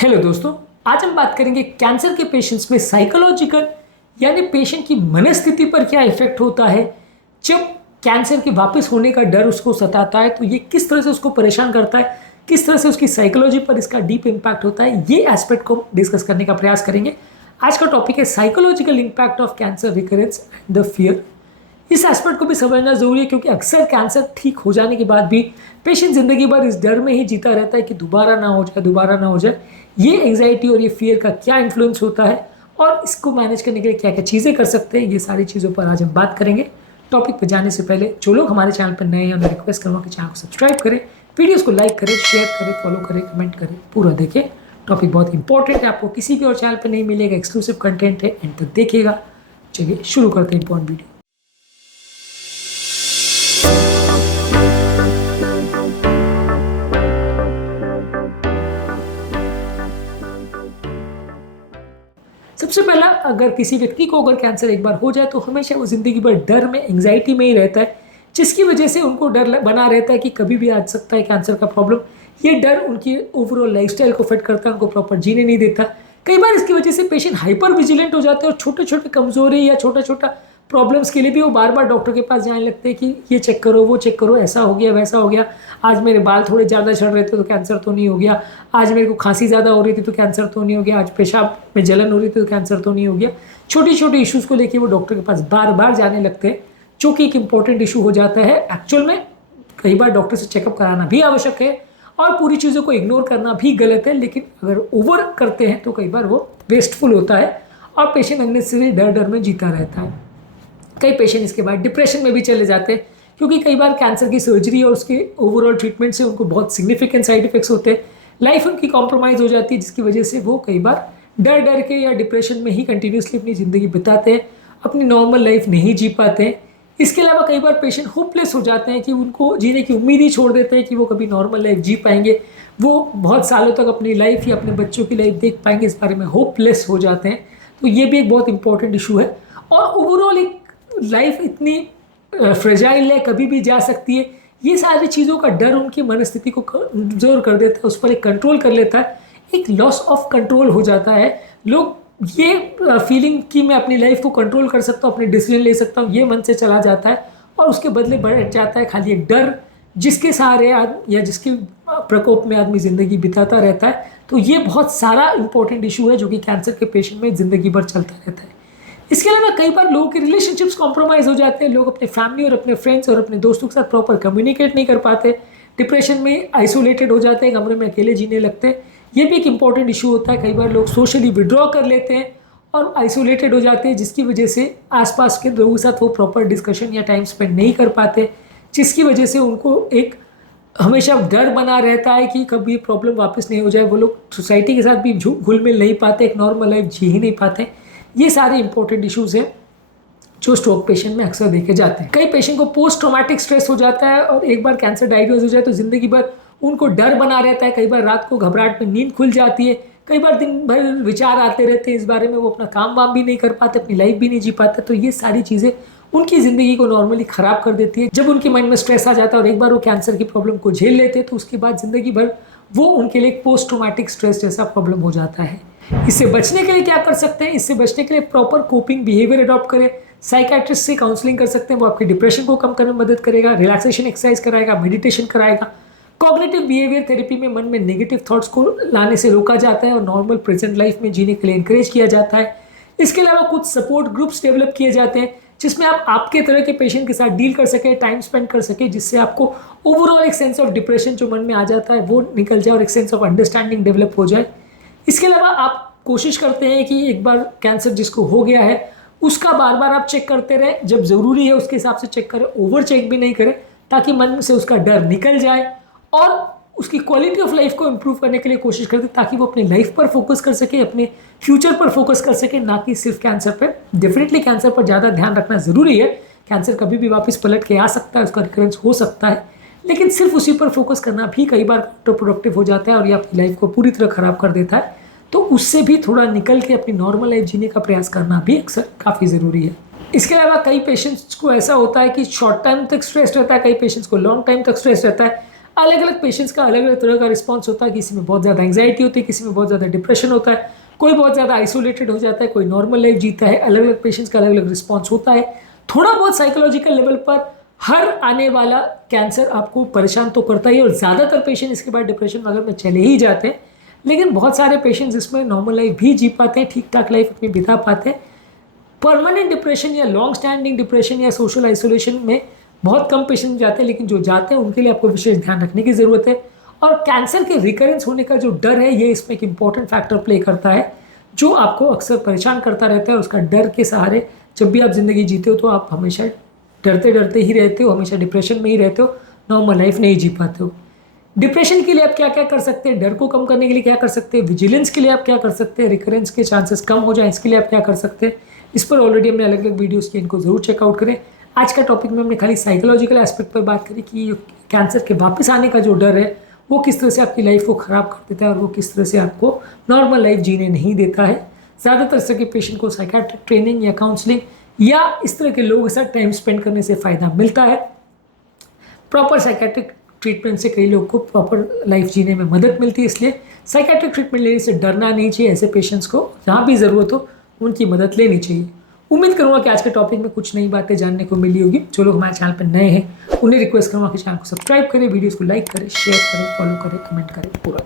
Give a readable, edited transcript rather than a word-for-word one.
Hello दोस्तों, आज हम बात करेंगे कैंसर के पेशेंट्स में साइकोलॉजिकल यानी पेशेंट की मनस्थिति पर क्या इफेक्ट होता है। जब कैंसर के वापस होने का डर उसको सताता है तो ये किस तरह से उसको परेशान करता है, किस तरह से उसकी साइकोलॉजी पर इसका डीप इम्पैक्ट होता है, ये एस्पेक्ट को डिस्कस करने का प्रयास करेंगे। आज का टॉपिक है psychological impact of cancer recurrence and the fear. इस एस्पेक्ट को भी समझना जरूरी है क्योंकि अक्सर कैंसर ठीक हो जाने के बाद भी पेशेंट जिंदगी भर इस डर में ही जीता रहता है कि दोबारा ना हो जाए, दोबारा ना हो जाए। ये एंजाइटी और ये फियर का क्या इन्फ्लुएंस होता है और इसको मैनेज करने के लिए क्या क्या चीज़ें कर सकते हैं, ये सारी चीज़ों पर आज हम बात करेंगे। टॉपिक पर जाने से पहले जो लोग हमारे चैनल पर नए हैं उन्हें रिक्वेस्ट करूँगा कि चैनल को सब्सक्राइब करें, वीडियोज़ को लाइक करें, शेयर करें, फॉलो करें, कमेंट करें, पूरा देखें। टॉपिक बहुत इंपॉर्टेंट है, आपको किसी भी और चैनल पर नहीं मिलेगा, एक्सक्लूसिव कंटेंट है, एंड तक देखिएगा। चलिए शुरू करते हैं इंपॉर्टेंट वीडियो। सबसे पहला, अगर किसी व्यक्ति को अगर कैंसर एक बार हो जाए तो हमेशा वो जिंदगी भर डर में, एंजाइटी में ही रहता है, जिसकी वजह से उनको डर बना रहता है कि कभी भी आ सकता है कैंसर का प्रॉब्लम। ये डर उनकी ओवरऑल लाइफस्टाइल को फिट करता है, उनको प्रॉपर जीने नहीं देता। कई बार इसकी वजह से पेशेंट हाइपर विजिलेंट हो जाते हैं और छोटे छोटे कमजोरी या छोटा छोटा प्रॉब्लम्स के लिए भी वो बार बार डॉक्टर के पास जाने लगते हैं कि ये चेक करो, वो चेक करो, ऐसा हो गया, वैसा हो गया, आज मेरे बाल थोड़े ज़्यादा झड़ रहे थे तो कैंसर तो नहीं हो गया, आज मेरे को खांसी ज़्यादा हो रही थी तो कैंसर तो नहीं हो गया, आज पेशाब में जलन हो रही थी तो कैंसर तो नहीं हो गया। छोटी छोटी इश्यूज़ को लेकर वो डॉक्टर के पास बार बार जाने लगते हैं, जो कि एक इंपॉर्टेंट इशू हो जाता है। एक्चुअल में कई बार डॉक्टर से चेकअप कराना भी आवश्यक है और पूरी चीज़ों को इग्नोर करना भी गलत है, लेकिन अगर ओवर करते हैं तो कई बार वो वेस्टफुल होता है और पेशेंट अननेसेसरी डर डर में जीता रहता है। कई पेशेंट इसके बाद डिप्रेशन में भी चले जाते हैं क्योंकि कई बार कैंसर की सर्जरी और उसके ओवरऑल ट्रीटमेंट से उनको बहुत सिग्निफिकेंट साइड इफेक्ट्स होते हैं, लाइफ उनकी कॉम्प्रोमाइज़ हो जाती है, जिसकी वजह से वो कई बार डर डर के या डिप्रेशन में ही कंटिन्यूसली अपनी ज़िंदगी बिताते हैं, अपनी नॉर्मल लाइफ नहीं जी पाते हैं। इसके अलावा कई बार पेशेंट होपलेस हो जाते हैं कि उनको जीने की उम्मीद ही छोड़ देते हैं कि वो कभी नॉर्मल लाइफ जी पाएंगे, वो बहुत सालों तक अपनी लाइफ या अपने बच्चों की लाइफ देख पाएंगे, इस बारे में होपलेस हो जाते हैं। तो ये भी एक बहुत इंपॉर्टेंट इशू है। और ओवरऑल एक लाइफ इतनी फ्रेजाइल है, कभी भी जा सकती है, ये सारी चीज़ों का डर उनकी मनस्थिति को कमजोर कर देता है, उस पर एक कंट्रोल कर लेता है, एक लॉस ऑफ कंट्रोल हो जाता है। लोग ये फीलिंग कि मैं अपनी लाइफ को कंट्रोल कर सकता हूँ, अपने डिसीजन ले सकता हूँ, ये मन से चला जाता है और उसके बदले बढ़ जाता है खाली एक डर, जिसके सहारे या जिसके प्रकोप में आदमी ज़िंदगी बिताता रहता है। तो ये बहुत सारा इंपॉर्टेंट इशू है जो कि कैंसर के पेशेंट में ज़िंदगी भर चलता रहता है। इसके अलावा कई बार लोगों के रिलेशनशिप्स कॉम्प्रोमाइज़ हो जाते हैं, लोग अपने फैमिली और अपने फ्रेंड्स और अपने दोस्तों के साथ प्रॉपर कम्युनिकेट नहीं कर पाते, डिप्रेशन में आइसोलेटेड हो जाते हैं, कमरे में अकेले जीने लगते हैं। ये भी एक इंपॉर्टेंट इशू होता है। कई बार लोग सोशली विड्रॉ कर लेते हैं और आइसोलेटेड हो जाते हैं, जिसकी वजह से आसपास के लोगों के साथ वो प्रॉपर डिस्कशन या टाइम स्पेंड नहीं कर पाते, जिसकी वजह से उनको एक हमेशा डर बना रहता है कि कभी प्रॉब्लम वापस नहीं हो जाए। वो लोग सोसाइटी के साथ भी घुल मिल नहीं पाते, एक नॉर्मल लाइफ जी ही नहीं पाते। ये सारे इंपॉर्टेंट इश्यूज हैं जो स्ट्रोक पेशेंट में अक्सर देखे जाते हैं। कई पेशेंट को पोस्ट ट्रॉमेटिक स्ट्रेस हो जाता है और एक बार कैंसर डायग्नोज हो जाए तो जिंदगी भर उनको डर बना रहता है। कई बार रात को घबराहट में नींद खुल जाती है, कई बार दिन भर विचार आते रहते हैं इस बारे में, वो अपना काम वाम भी नहीं कर पाते, अपनी लाइफ भी नहीं जी पाते। तो ये सारी चीज़ें उनकी ज़िंदगी को नॉर्मली ख़राब कर देती है। जब उनके माइंड में स्ट्रेस आ जाता है और एक बार वो कैंसर की प्रॉब्लम को झेल लेते हैं तो उसके बाद ज़िंदगी भर वो उनके लिए पोस्ट ट्रॉमेटिक स्ट्रेस जैसा प्रॉब्लम हो जाता है। इससे बचने के लिए क्या कर सकते हैं? इससे बचने के लिए प्रॉपर कोपिंग बिहेवियर अडॉप्ट करें, साइकेट्रिस्ट से काउंसलिंग कर सकते हैं, वो आपकी डिप्रेशन को कम करने में मदद करेगा, रिलैक्सेशन एक्सरसाइज कराएगा, मेडिटेशन कराएगा। कॉग्निटिव बिहेवियर थेरेपी में मन में नेगेटिव थॉट्स को लाने से रोका जाता है और नॉर्मल प्रेजेंट लाइफ में जीने के लिए इंकरेज किया जाता है। इसके अलावा कुछ सपोर्ट ग्रुप्स डेवलप किए जाते हैं जिसमें आप आपके तरह के पेशेंट के साथ डील कर सके, टाइम स्पेंड कर सके, जिससे आपको ओवरऑल एक सेंस ऑफ डिप्रेशन जो मन में आ जाता है वो निकल जाए और एक सेंस ऑफ अंडरस्टैंडिंग डेवलप हो जाए। इसके अलावा आप कोशिश करते हैं कि एक बार कैंसर जिसको हो गया है उसका बार बार आप चेक करते रहे, जब ज़रूरी है उसके हिसाब से चेक करें, ओवर चेक भी नहीं करें, ताकि मन से उसका डर निकल जाए और उसकी क्वालिटी ऑफ लाइफ को इम्प्रूव करने के लिए कोशिश करते हैं, ताकि वो अपनी लाइफ पर फोकस कर सके, अपने फ्यूचर पर फोकस कर सके, ना कि सिर्फ कैंसर पर। डेफिनेटली कैंसर पर ज़्यादा ध्यान रखना ज़रूरी है, कैंसर कभी भी वापस पलट के आ सकता है, उसका रिकरेंस हो सकता है, लेकिन सिर्फ उसी पर फोकस करना भी कई बार प्रोडक्टिव हो जाता है और ये आपकी लाइफ को पूरी तरह ख़राब कर देता है। तो उससे भी थोड़ा निकल के अपनी नॉर्मल लाइफ जीने का प्रयास करना भी अक्सर काफ़ी ज़रूरी है। इसके अलावा कई पेशेंट्स को ऐसा होता है कि शॉर्ट टाइम तक स्ट्रेस रहता है, कई पेशेंट्स को लॉन्ग टाइम तक स्ट्रेस रहता है। अलग अलग पेशेंट्स का अलग अलग तरह का रिस्पॉन्स होता है, किसी में बहुत ज़्यादा एंग्जाइटी होती है, किसी में बहुत ज़्यादा डिप्रेशन होता है, कोई बहुत ज़्यादा आइसोलेटेड हो जाता है, कोई नॉर्मल लाइफ जीता है। अलग अलग पेशेंट्स का अलग अलग रिस्पॉन्स होता है। थोड़ा बहुत साइकोलॉजिकल लेवल पर हर आने वाला कैंसर आपको परेशान तो करता ही है, और ज़्यादातर पेशेंट इसके बाद डिप्रेशन वगैरह में चले ही जाते हैं। लेकिन बहुत सारे पेशेंट्स इसमें नॉर्मल लाइफ भी जी पाते हैं, ठीक ठाक लाइफ अपनी बिता पाते हैं। परमानेंट डिप्रेशन या लॉन्ग स्टैंडिंग डिप्रेशन या सोशल आइसोलेशन में बहुत कम पेशेंट जाते हैं, लेकिन जो जाते हैं उनके लिए आपको विशेष ध्यान रखने की ज़रूरत है। और कैंसर के रिकरेंस होने का जो डर है, ये इसमें एक इंपॉर्टेंट फैक्टर प्ले करता है, जो आपको अक्सर परेशान करता रहता है। उसका डर के सहारे जब भी आप ज़िंदगी जीते हो तो आप हमेशा डरते डरते ही रहते हो, हमेशा डिप्रेशन में ही रहते हो, नॉर्मल लाइफ नहीं जी पाते हो। डिप्रेशन के लिए आप क्या क्या कर सकते हैं, डर को कम करने के लिए क्या कर सकते हैं, विजिलेंस के लिए आप क्या कर सकते हैं, रिकरेंस के चांसेस कम हो जाए इसके लिए आप क्या कर सकते हैं, इस पर ऑलरेडी हमने अलग अलग वीडियोस किए, इनको जरूर चेकआउट करें। आज का टॉपिक में हमने खाली साइकोलॉजिकल एस्पेक्ट पर बात करी कि कैंसर के वापस आने का जो डर है वो किस तरह से आपकी लाइफ को ख़राब कर देता है और वो किस तरह से आपको नॉर्मल लाइफ जीने नहीं देता है। ज़्यादातर इस तरह के पेशेंट को साइकेट्रिक ट्रेनिंग या काउंसलिंग या इस तरह के लोगों के साथ टाइम स्पेंड करने से फ़ायदा मिलता है। प्रॉपर साइकेट्रिक ट्रीटमेंट से कई लोगों को प्रॉपर लाइफ जीने में मदद मिलती है, इसलिए साइकेट्रिक ट्रीटमेंट लेने से डरना नहीं चाहिए। ऐसे पेशेंट्स को जहाँ भी ज़रूरत हो उनकी मदद लेनी चाहिए। उम्मीद करूँगा कि आज के टॉपिक में कुछ नई बातें जानने को मिली होगी। जो लोग हमारे चैनल पर नए हैं उन्हें रिक्वेस्ट करूँगा कि चैनल को सब्सक्राइब करें, वीडियोज़ को लाइक करें, शेयर करें, फॉलो करें, कमेंट करें, पूरा